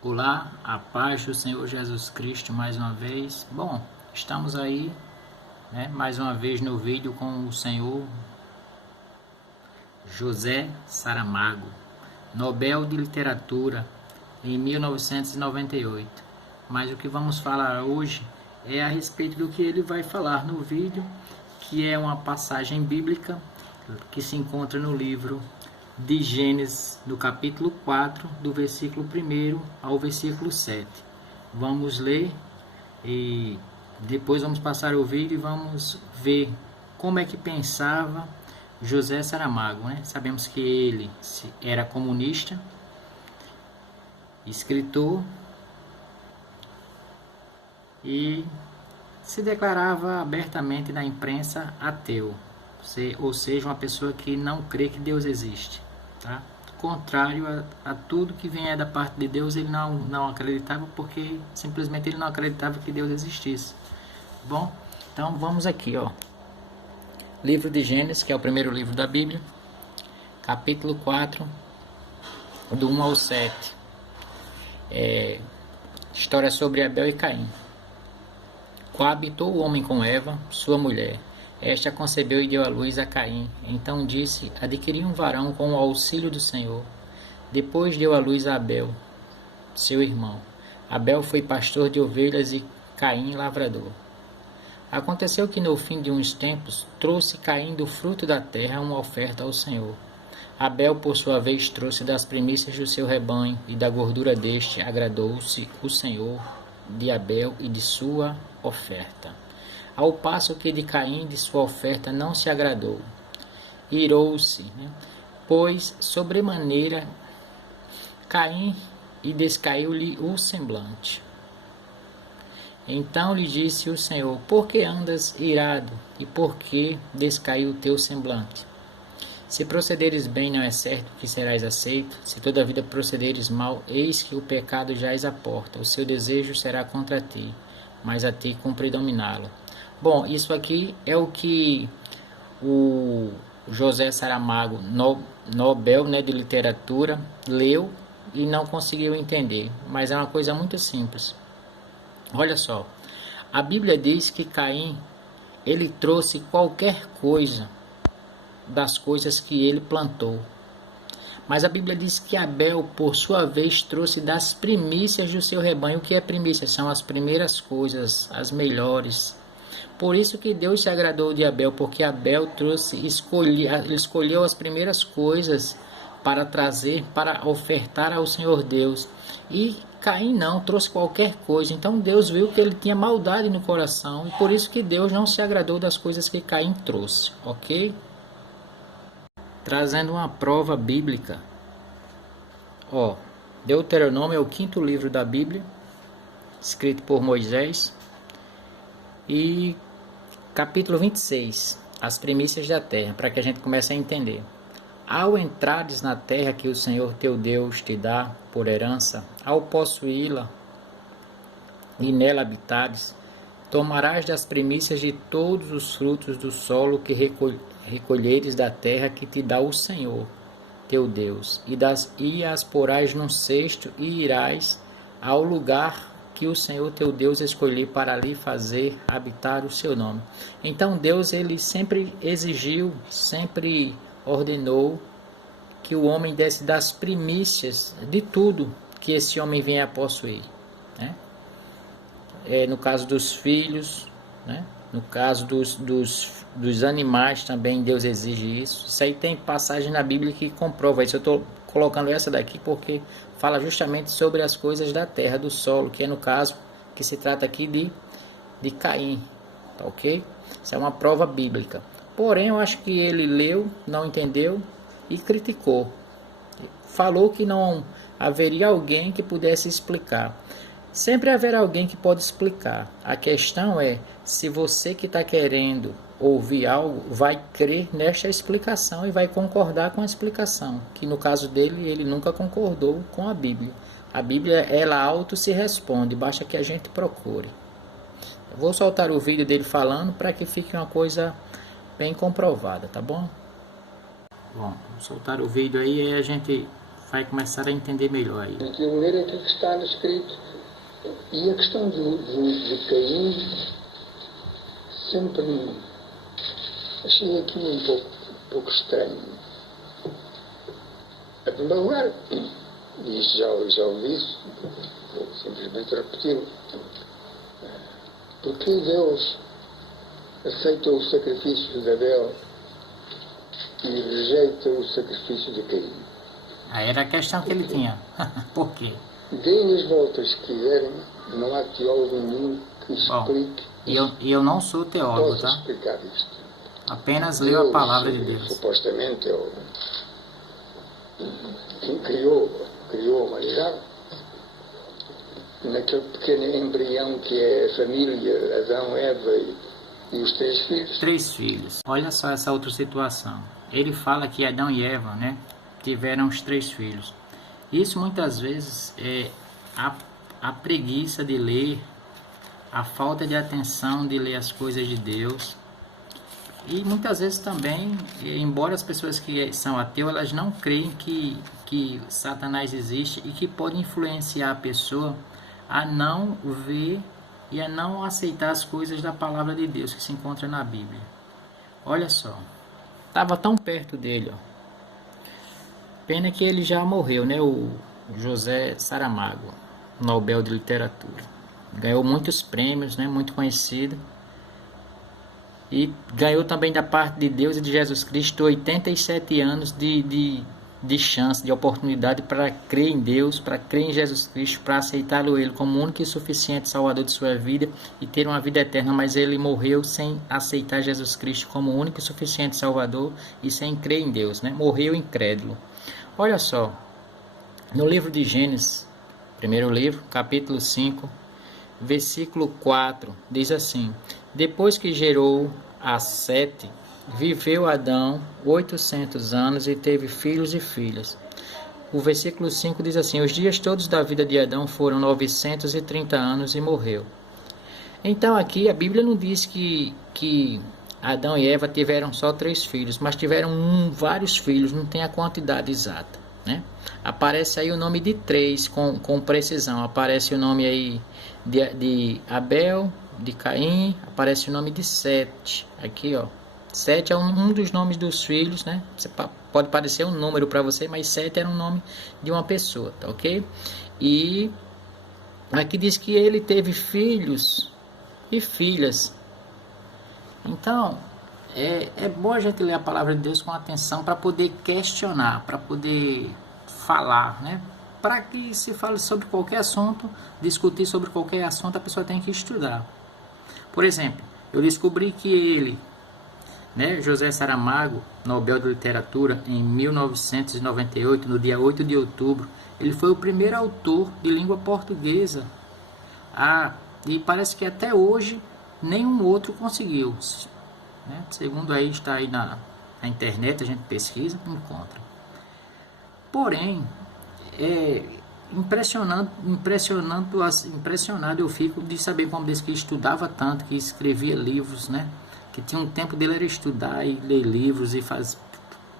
Olá, a paz do Senhor Jesus Cristo mais uma vez. Bom, estamos aí, mais uma vez no vídeo com o Senhor José Saramago, Nobel de Literatura em 1998. Mas o que vamos falar hoje é a respeito do que ele vai falar no vídeo, que é uma passagem bíblica que se encontra no livro de Gênesis, do capítulo 4, do versículo 1 ao versículo 7. Vamos ler e depois vamos passar o vídeo e vamos ver como é que pensava José Saramago, Sabemos que ele era comunista, escritor e se declarava abertamente na imprensa ateu, ou seja, uma pessoa que não crê que Deus existe. Tá? Contrário a tudo que vem da parte de Deus, ele não acreditava, porque simplesmente ele não acreditava que Deus existisse. Bom, então vamos aqui, livro de Gênesis, que é o primeiro livro da Bíblia, capítulo 4, do 1 ao 7. História sobre Abel e Caim. Coabitou o homem com Eva, sua mulher. Esta concebeu e deu à luz a Caim. Então disse: adquiri um varão com o auxílio do Senhor. Depois deu à luz a Abel, seu irmão. Abel foi pastor de ovelhas e Caim lavrador. Aconteceu que no fim de uns tempos trouxe Caim do fruto da terra uma oferta ao Senhor. Abel, por sua vez, trouxe das primícias do seu rebanho, e da gordura deste agradou-se o Senhor de Abel e de sua oferta, ao passo que de Caim de sua oferta não se agradou. Irou-se, pois sobremaneira Caim, e descaiu-lhe o semblante. Então lhe disse o Senhor: por que andas irado, e por que descaiu o teu semblante? Se procederes bem, não é certo que serás aceito. Se todavia procederes mal, eis que o pecado jaz à porta. O seu desejo será contra ti, mas a ti cumpre dominá-lo. Bom, isso aqui é o que o José Saramago, Nobel de Literatura, leu e não conseguiu entender. Mas é uma coisa muito simples. Olha só, a Bíblia diz que Caim, ele trouxe qualquer coisa das coisas que ele plantou. Mas a Bíblia diz que Abel, por sua vez, trouxe das primícias do seu rebanho. O que é primícia? São as primeiras coisas, as melhores. Por isso que Deus se agradou de Abel, porque Abel ele escolheu as primeiras coisas para trazer, para ofertar ao Senhor Deus. E Caim não, trouxe qualquer coisa. Então Deus viu que ele tinha maldade no coração, e por isso que Deus não se agradou das coisas que Caim trouxe, ok? Trazendo uma prova bíblica. Deuteronômio é o 5º livro da Bíblia, escrito por Moisés. E capítulo 26, as primícias da terra, para que a gente comece a entender. Ao entrares na terra que o Senhor teu Deus te dá por herança, ao possuí-la e nela habitares, tomarás das primícias de todos os frutos do solo que recolheres da terra que te dá o Senhor teu Deus, e as porás num cesto, e irás ao lugar que o Senhor teu Deus escolher para ali fazer habitar o seu nome. Então Deus, ele sempre exigiu, sempre ordenou que o homem desse das primícias de tudo que esse homem venha a possuir, no caso dos filhos, no caso dos animais também Deus exige isso. Isso aí tem passagem na Bíblia que comprova isso. Eu estou colocando essa daqui porque fala justamente sobre as coisas da terra, do solo, que é no caso que se trata aqui de Caim, tá ok? Isso é uma prova bíblica. Porém, eu acho que ele leu, não entendeu e criticou. Falou que não haveria alguém que pudesse explicar. Sempre haverá alguém que pode explicar. A questão é se você que está querendo ouvir algo vai crer nesta explicação e vai concordar com a explicação, que no caso dele, ele nunca concordou com a Bíblia. A Bíblia, ela auto se responde, basta que a gente procure. Eu vou soltar o vídeo dele falando para que fique uma coisa bem comprovada, tá bom? Bom, vou soltar o vídeo aí e a gente vai começar a entender melhor aí. De ler aquilo que está no escrito. E a questão de Caim sempre achei aqui um pouco estranho. Em primeiro lugar, e isto já ouvi isso, vou simplesmente repeti-lo, porque Deus aceita o sacrifício de Abel e rejeita o sacrifício de Caim? Aí era a questão que ele tinha. Por quê? Deem as voltas que quiserem, não há teólogo nenhum que explique. E eu não sou teólogo, posso tá? explicar isto. Apenas leio a palavra de Deus. Supostamente é quem criou a humanidade. Naquele pequeno embrião que é a família, Adão, Eva e os 3 filhos. 3 filhos. Olha só essa outra situação. Ele fala que Adão e Eva, né, tiveram os 3 filhos. Isso muitas vezes é a preguiça de ler, a falta de atenção de ler as coisas de Deus. E muitas vezes também, embora as pessoas que são ateus, elas não creem que Satanás existe e que pode influenciar a pessoa a não ver e a não aceitar as coisas da palavra de Deus que se encontra na Bíblia. Olha só, estava tão perto dele, ó. Pena que ele já morreu, né? O José Saramago, Nobel de Literatura. Ganhou muitos prêmios, né? Muito conhecido. E ganhou também da parte de Deus e de Jesus Cristo 87 anos de chance, de oportunidade para crer em Deus, para crer em Jesus Cristo, para aceitá-lo ele como único e suficiente Salvador de sua vida e ter uma vida eterna, mas ele morreu sem aceitar Jesus Cristo como único e suficiente Salvador e sem crer em Deus, né? Morreu incrédulo. Olha só, no livro de Gênesis, primeiro livro, capítulo 5, versículo 4, diz assim: depois que gerou a Sete, viveu Adão 800 anos e teve filhos e filhas. O versículo 5 diz assim: os dias todos da vida de Adão foram 930 anos e morreu. Então aqui a Bíblia não diz que Adão e Eva tiveram só 3 filhos, mas tiveram vários filhos, não tem a quantidade exata, né? Aparece aí o nome de 3 com precisão, aparece o nome aí de Abel, de Caim, aparece o nome de Sete, aqui ó, Sete é um dos nomes dos filhos, né? Pode parecer um número para você, mas Sete era um nome de uma pessoa, tá ok? E aqui diz que ele teve filhos e filhas. Então, é bom a gente ler a palavra de Deus com atenção para poder questionar, para poder falar, né? Para que se fale sobre qualquer assunto, discutir sobre qualquer assunto, a pessoa tem que estudar. Por exemplo, eu descobri que ele, né, José Saramago, Nobel de Literatura, em 1998, no dia 8 de outubro, ele foi o primeiro autor de língua portuguesa. E parece que até hoje nenhum outro conseguiu, né? Segundo aí está aí na internet, a gente pesquisa e encontra. Porém, impressionado eu fico de saber como disse que estudava tanto, que escrevia livros, né? Que tinha um tempo dele era estudar e ler livros e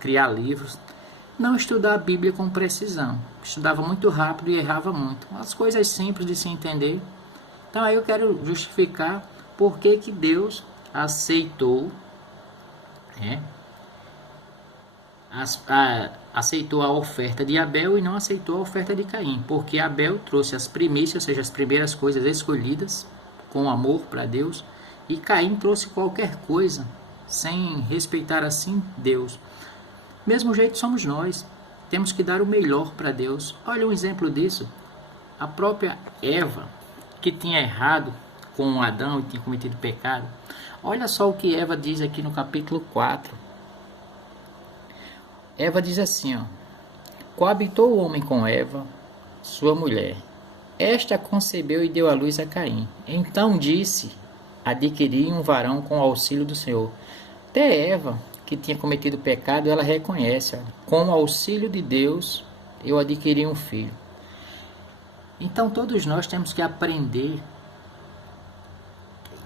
criar livros. Não estudar a Bíblia com precisão, estudava muito rápido e errava muito. As coisas simples de se entender. Então aí eu quero justificar por que Deus aceitou, aceitou a oferta de Abel e não aceitou a oferta de Caim, porque Abel trouxe as primícias, ou seja, as primeiras coisas escolhidas com amor para Deus, e Caim trouxe qualquer coisa sem respeitar assim Deus. Mesmo jeito somos nós, temos que dar o melhor para Deus. Olha um exemplo disso, a própria Eva, que tinha errado com Adão e tinha cometido pecado. Olha só o que Eva diz aqui no capítulo 4. Eva diz assim, ó: coabitou o homem com Eva, sua mulher. Esta concebeu e deu à luz a Caim. Então disse: adquiri um varão com o auxílio do Senhor. Até Eva, que tinha cometido pecado, ela reconhece: ó, com o auxílio de Deus, eu adquiri um filho. Então todos nós temos que aprender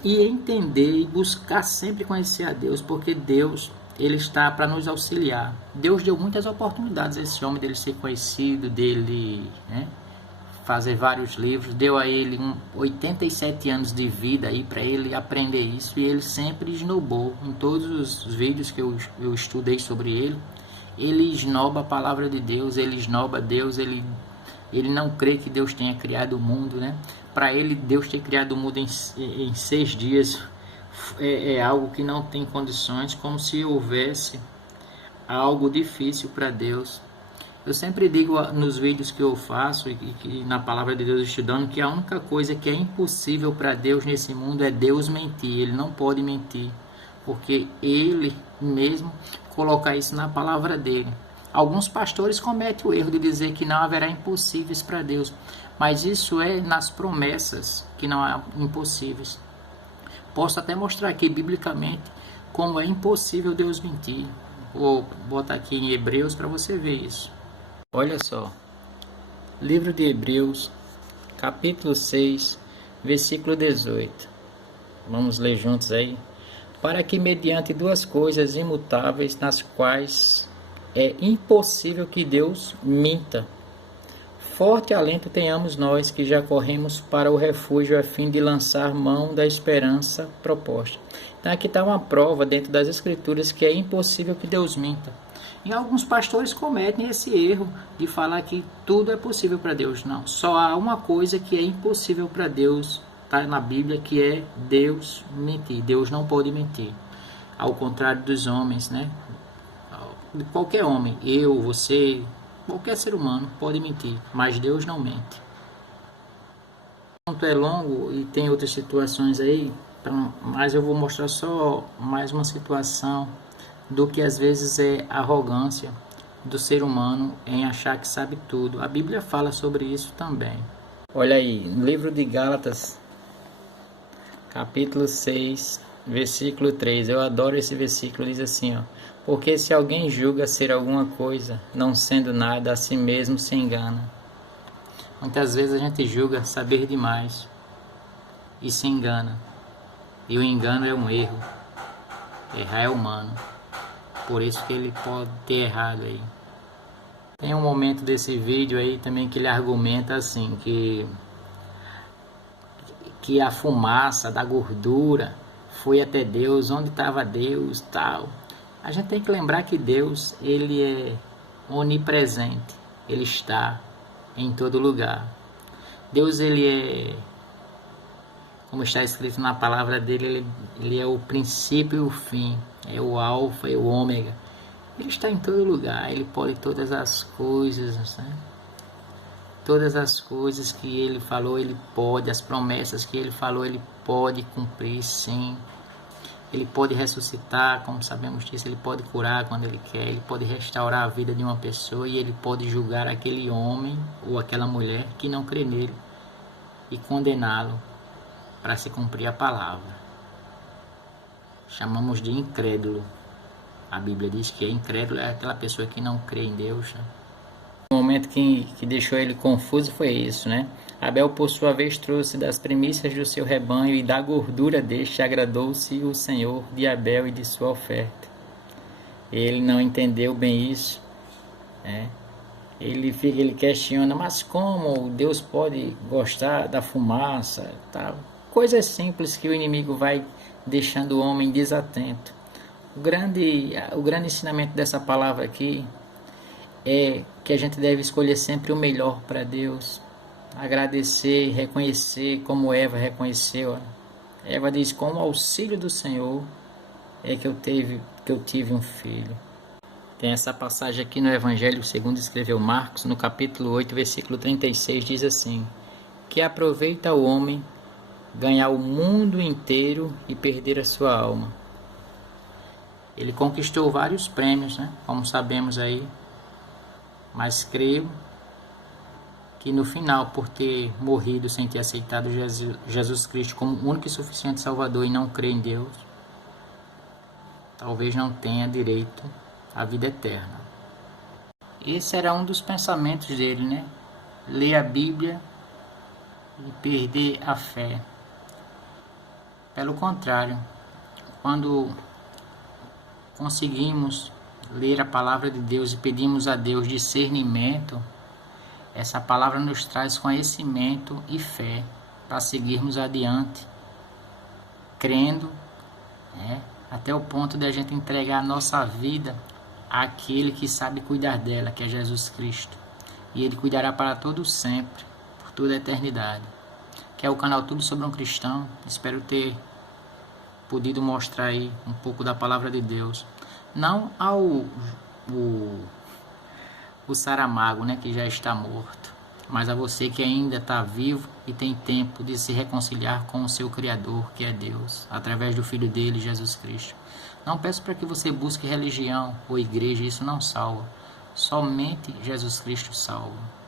e entender e buscar sempre conhecer a Deus, porque Deus ele está para nos auxiliar. Deus deu muitas oportunidades a esse homem dele ser conhecido, dele, né, fazer vários livros, deu a ele 87 anos de vida aí para ele aprender isso, e ele sempre esnobou. Em todos os vídeos que eu estudei sobre ele esnoba a palavra de Deus, ele esnoba Deus, ele não crê que Deus tenha criado o mundo, né? Para ele, Deus ter criado o mundo em 6 dias é algo que não tem condições, como se houvesse algo difícil para Deus. Eu sempre digo nos vídeos que eu faço e na palavra de Deus estudando, que a única coisa que é impossível para Deus nesse mundo é Deus mentir. Ele não pode mentir, porque ele mesmo coloca isso na palavra dele. Alguns pastores cometem o erro de dizer que não haverá impossíveis para Deus, mas isso é nas promessas que não há impossíveis. Posso até mostrar aqui biblicamente como é impossível Deus mentir. Vou botar aqui em Hebreus para você ver isso. Olha só, livro de Hebreus, capítulo 6, versículo 18. Vamos ler juntos aí. Para que mediante 2 coisas imutáveis, nas quais é impossível que Deus minta, forte alento tenhamos nós que já corremos para o refúgio a fim de lançar mão da esperança proposta. Então aqui está uma prova dentro das Escrituras que é impossível que Deus minta. E alguns pastores cometem esse erro de falar que tudo é possível para Deus. Não, só há uma coisa que é impossível para Deus, está na Bíblia, que é Deus mentir. Deus não pode mentir. Ao contrário dos homens, né? Qualquer homem, eu, você, qualquer ser humano pode mentir, mas Deus não mente. O assunto é longo e tem outras situações aí, mas eu vou mostrar só mais uma situação do que às vezes é arrogância do ser humano em achar que sabe tudo. A Bíblia fala sobre isso também. Olha aí, no livro de Gálatas, capítulo 6, versículo 3. Eu adoro esse versículo, diz assim, ó: porque se alguém julga ser alguma coisa, não sendo nada, a si mesmo se engana. Muitas vezes a gente julga saber demais e se engana. E o engano é um erro. Errar é humano. Por isso que ele pode ter errado aí. Tem um momento desse vídeo aí também que ele argumenta assim, que a fumaça da gordura foi até Deus, onde estava Deus, tal. A gente tem que lembrar que Deus, ele é onipresente, ele está em todo lugar. Deus, ele é, como está escrito na palavra dele, ele é o princípio e o fim, é o alfa e o ômega. Ele está em todo lugar, ele pode todas as coisas, né? Todas as coisas que ele falou, ele pode, as promessas que ele falou, ele pode cumprir, sim. Ele pode ressuscitar, como sabemos disso, ele pode curar quando ele quer, ele pode restaurar a vida de uma pessoa e ele pode julgar aquele homem ou aquela mulher que não crê nele e condená-lo para se cumprir a palavra. Chamamos de incrédulo. A Bíblia diz que incrédulo é aquela pessoa que não crê em Deus, né? O momento que deixou ele confuso foi isso, né? Abel, por sua vez, trouxe das primícias do seu rebanho, e da gordura deste agradou-se o Senhor de Abel e de sua oferta. Ele não entendeu bem isso, né? Ele questiona, mas como Deus pode gostar da fumaça? Tal? Coisas simples que o inimigo vai deixando o homem desatento. O grande ensinamento dessa palavra aqui é que a gente deve escolher sempre o melhor para Deus, agradecer, reconhecer como Eva reconheceu. Eva diz: com o auxílio do Senhor é que eu tive um filho. Tem essa passagem aqui no Evangelho segundo escreveu Marcos, no capítulo 8, versículo 36, diz assim: que aproveita o homem ganhar o mundo inteiro e perder a sua alma. Ele conquistou vários prêmios, né? Como sabemos aí, mas creio que no final, por ter morrido sem ter aceitado Jesus Cristo como único e suficiente Salvador e não crer em Deus, talvez não tenha direito à vida eterna. Esse era um dos pensamentos dele, né? Ler a Bíblia e perder a fé. Pelo contrário, quando conseguimos ler a palavra de Deus e pedimos a Deus discernimento, essa palavra nos traz conhecimento e fé para seguirmos adiante, crendo, até o ponto de a gente entregar a nossa vida àquele que sabe cuidar dela, que é Jesus Cristo. E Ele cuidará para todo sempre, por toda a eternidade. Que é o canal Tudo Sobre um Cristão. Espero ter podido mostrar aí um pouco da palavra de Deus. Não o Saramago, que já está morto, mas a você que ainda está vivo e tem tempo de se reconciliar com o seu Criador, que é Deus, através do Filho dele, Jesus Cristo. Não peço para que você busque religião ou igreja, isso não salva. Somente Jesus Cristo salva.